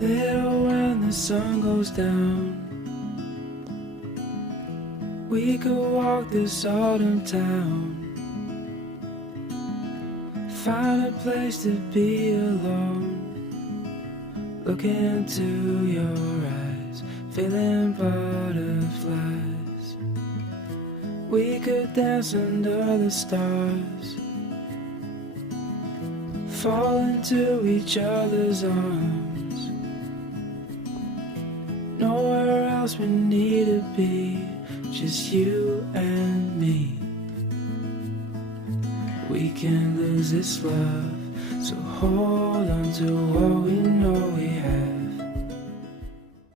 Little when the sun goes down, we could walk this autumn town, find a place to be alone, look into your eyes, feeling butterflies. We could dance under the stars, fall into each other's arms. Nowhere else we need to be, just you and me. We can't lose this love, so hold on to what we know we have.